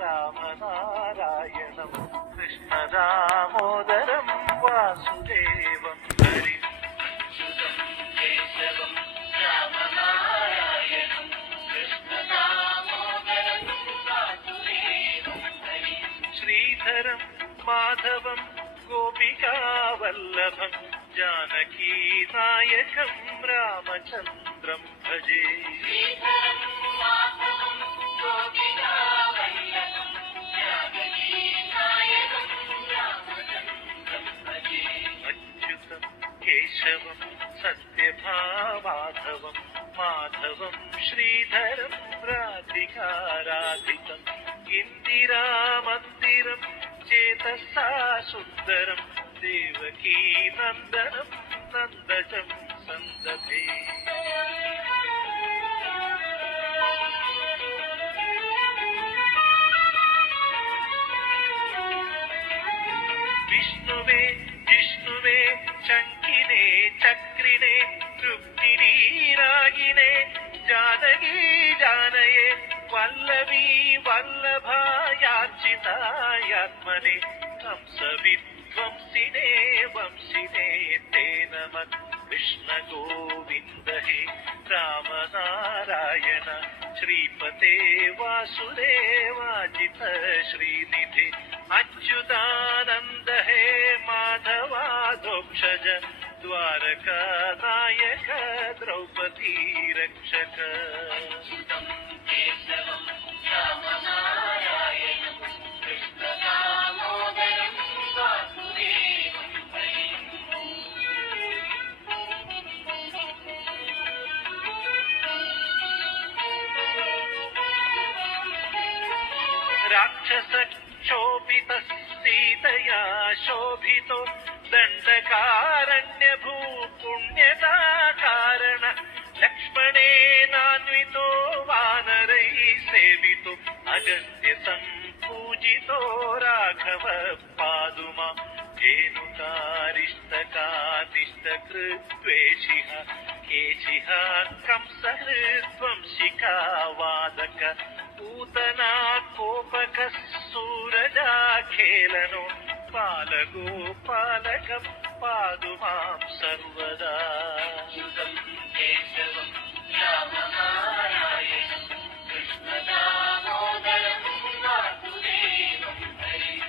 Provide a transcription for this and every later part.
രാമനാരായണം കൃഷ്ണദാമോദരം വാസുദേവം ഹരിം അച്യുതം കേശവം രാമനാരായണം കൃഷ്ണദാമോദരം വാസുദേവം ഹരിം ശ്രീധരം മാധവം ഗോപികാവല്ലഭം ജാനകീനായകം രാമചന്ദ്രം ഭജേ അച്യുതം കേശവം സത്യഭാമാധവം മാധവം ശ്രീധരം രാധികാരാധിതം ഇന്ദിരാമന്ദിരം ചേതസാ സുന്ദരം ദേവകീ നന്ദനം നന്ദജം സന്തതേ വിഷ്ണുവേ ജിഷ്ണുവേ ചങ്കിനേ ചക്രിനേ രുക്മിണീ രാഗിനേ ജാനകീ ജാനയേ വല്ലഭീ വല്ലഭായാർച്ചിതായാത്മനെ ഹംസവിധ്വംസിനേ വംസിനേ തേ നമഃ കൃഷ്ണ ഗോവിന്ദ ഹേ രാമനാരായണ ശ്രീപതേ വാസുദേവാജിത ശ്രീനിധി അച്യുതാനന്ദ ഹേ മാധവാധോക്ഷജ ദ്വാരകാ നായക ദ്രൗപദീ രക്ഷക അച്യുതം കേശവം രാമനാരായണം കൃഷ്ണദാമോദരം വാസുദേവം ഹരിം രാക്ഷസക്ഷോഭിത സീതയാ ശോഭിതോ ദണ്ഡകാരണ്യഭൂ പുണ്യതാ കാരണ ലക്ഷ്മണേനാന്വിതോ വാനരൈ സേവിതോ അഗസ്ത്യ സംപൂജിതോ രാഘവ പാതുമാ ധേനുകാരിഷ്ടകാനിഷ്ടകൃദ്വേഷിഃ കേശിഃ कंसहृद्वंशिका वादक पूतना कोपकः सूरजाखेलनो बालगोपालकं पादु मां सर्वदा अच्युतं केशवं रामनारायणं कृष्णदामोदरं वासुदेवं हरिम्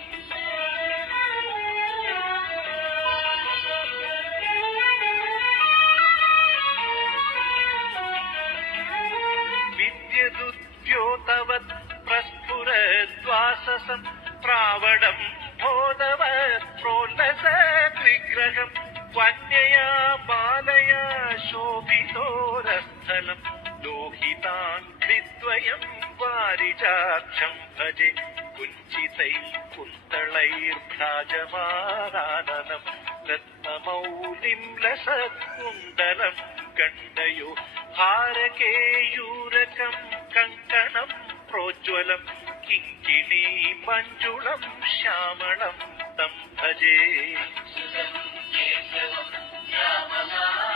विद्युद्योतवत् प्रस्फुरद्वाससं प्रावडं बोधवत् प्रोल्लसत् विग्रहं वन्यया मालया शोभितोरस्थलं लोहिताङ्घ्रिद्वयं वारिजाक्षं भजे कुञ्चितैः कुन्तलैर्भ्राजमानाननं रत्नमौलिं लसत्कुण्डलं गण्डयो हारकेयूरकं कङ्कणं प्रोज्वलं किङ्किणी मञ्जुलं श्यामलं तं भजे केशवं रामनारायणं